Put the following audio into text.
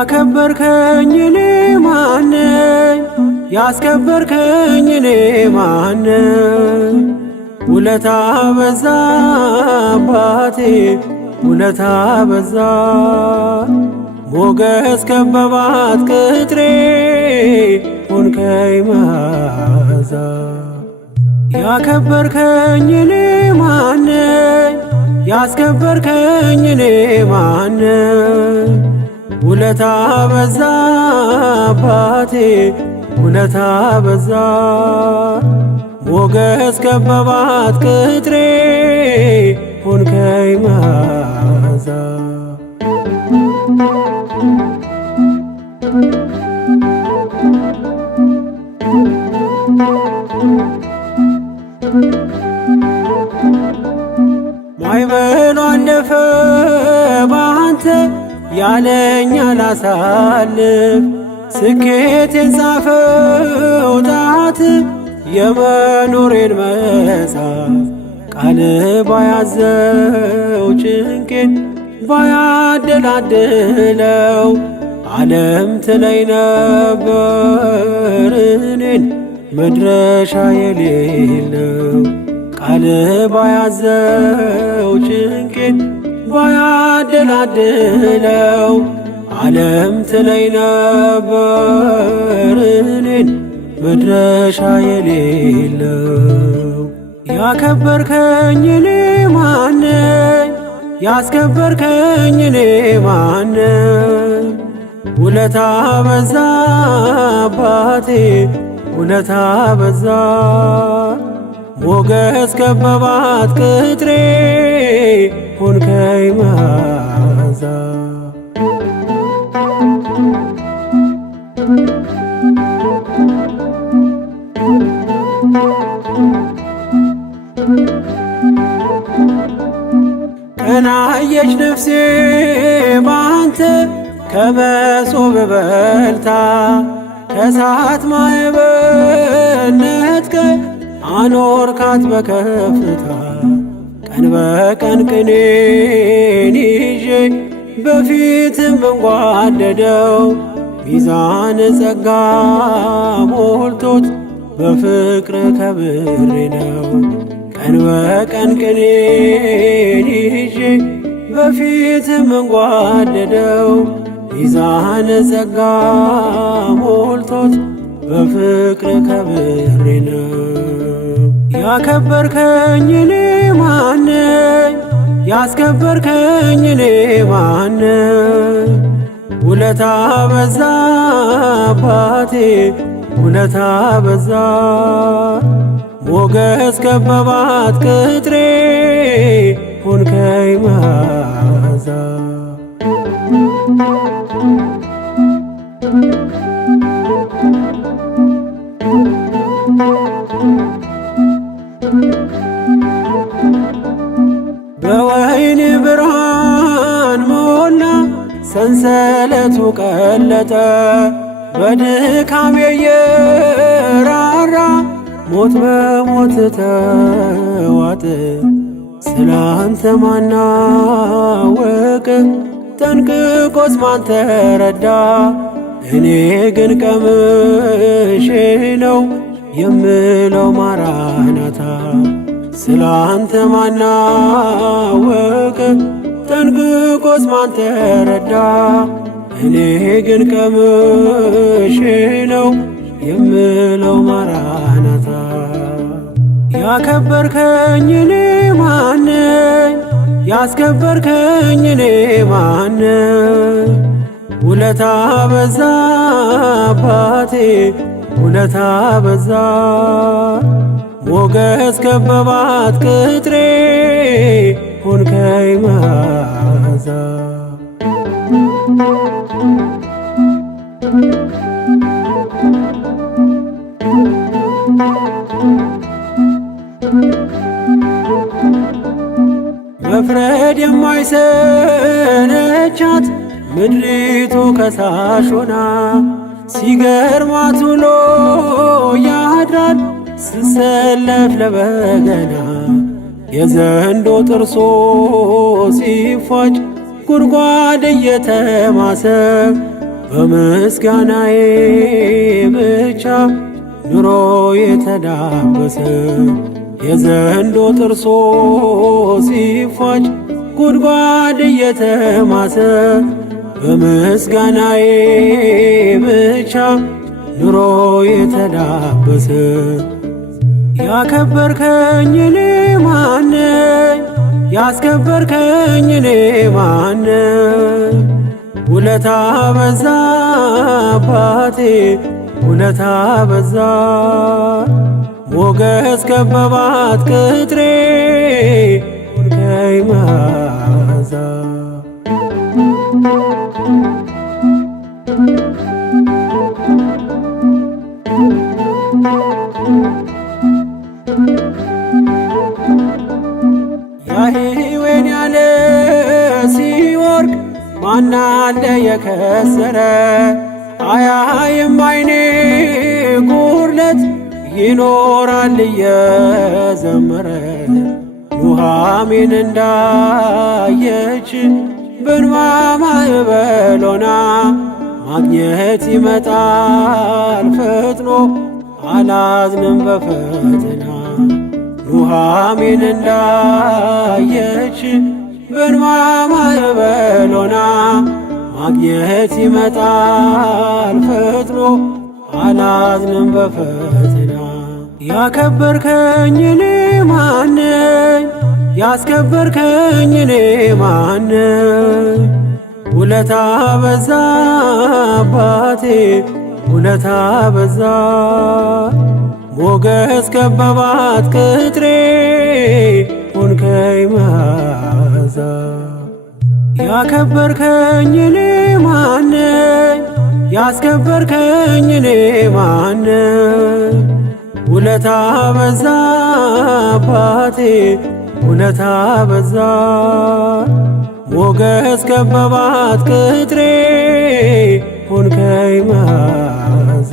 ያከበርከኝ እኔ ማነኝ? ያስከበርከኝ እኔ ማነኝ? ውለታ በዛ አባቴ ውለታ በዛ። ሞገስ ከበባት ቅጥሬ ሆንከኝ መዓዛ። ያከበርከኝ እኔ ማነኝ? ያስከበርከኝ እኔ ማነኝ? ውለታ በዛ አባቴ ውለታ በዛ። ሞገስ ከበባት ቅጥሬ ሆንከኝ መዓዛ። ማዕበሉ አለፈ ባንተ ያለኝ አላሳልፍ። ስኬቴን ጻፈው ጣት የመኖሬን መጽሐፍ። ቃል ባያዘው ጭንቄን ባያደላድለው ዓለም ትለይ ነበር እኔን መድረሻ የሌለው። ቃል ባያዘው ጭንቄን ባያደላድለው ዓለም ትለይ ነበር እኔን መድረሻ የሌለው። ያከበርከኝ እኔ ማነኝ? ያስከበርከኝ እኔ ማነኝ? ውለታ በዛ አባቴ ውለታ በዛ። ሞገስ ከበባት ቅጥሬ ሆንከኝ መዓዛ። ቀናየች ነፍሴ ባንተ ከመሶብ በልታ። ከእሳት ማዕበል ነጥቀህ አኖርካት በከፍታ። ቀን በቀን ቅኔን ይዤ በፊትም እንጓደደው። ሚዛን ጸጋ ሞልቶት በፍቅር ከብሬ ነው። ቀን በቀን ቅኔን ይዤ በፊትም እንጓደደው። ሚዛን ጸጋ ሞልቶት በፍቅር ከብሬ ነው። ያከበርከኝ እኔ ማነኝ? ያስከበርከኝ እኔ ማነኝ? ውለታ በዛ አባቴ ውለታ በዛ። ሞገስ ከበባት ቅጥሬ ሆንከኝ መዓዛ። በወይን ብርሃን ሞላ ሰንሰለቱ ቀለጠ። በድካሜ የራራ ሞት በሞት ተዋጠ። ስላንተ ማናወቅ ጠንቅቆስ ማን ተረዳ? እኔ ግን ቀምሼ ነው የምለው ማራናታ። ስላንተ ማናወቅ ጠንቅቆስ ማን ተረዳ? እኔ ግን ቀምሼ ነው የምለው ማራናታ። ያከበርከኝ እኔ ማነኝ? ያስከበርከኝ እኔ ማነኝ? ውለታ በዛ አባቴ ውለታ በዛ። ሞገስ ከበባት ቅጥሬ ሆንከኝ መዓዛ። መፍረድ የማይሰለቻት ምድሪቱ ከሳሽ ሆና። ሲገርማት ውሎ ያድራል ስሰለፍ ለበገና። የዘንዶ ጥርሶ ሲፋጭ ጉድጓድ እየተማሰ በምስጋናዬ ብቻ ኑሮ የተዳበሰ የዘንዶ ጥርሶ ሲፋጭ ጉድጓድ እየተማሰ በምስጋናዬ ብቻ ኑሮ የተዳበሰ ያከበርከኝ እኔ ማነኝ? ያስከበርከኝ እኔ ማነኝ? ውለታ በዛ አባቴ ውለታ በዛ ሞገስ ከበባት ቅጥሬ ሆንከኝ መዓዛ ያህዌን ያለ ሲወርቅ ማናለ የከሰረ አያይም አይኔ ጉድለት ይኖራል እየዘመረ ኑኃሚን እንዳየች በእንባ ማዕበል ሆና ማግኘት ይመጣል ፈጥኖ አላዝንም በፈተና ኑኃሚን እንዳየች በእንባ ማዕበል ሆና ማግኘት ይመጣል ፈጥኖ አላዝንም በፈተና ያከበርከኝ እኔ ማነኝ? ያስከበርከኝ እኔ ማነኝ? ውለታ በዛ አባቴ ውለታ በዛ ሞገስ ከበባት ቅጥሬ ሆንከኝ መዓዛ ያከበርከኝ እኔ ማነኝ? ያስከበርከኝ እኔ ማነኝ? ውለታ በዛ አባቴ ውለታ በዛ ሞገስ ከበባት ቅጥሬ ሆንከኝ መዓዛ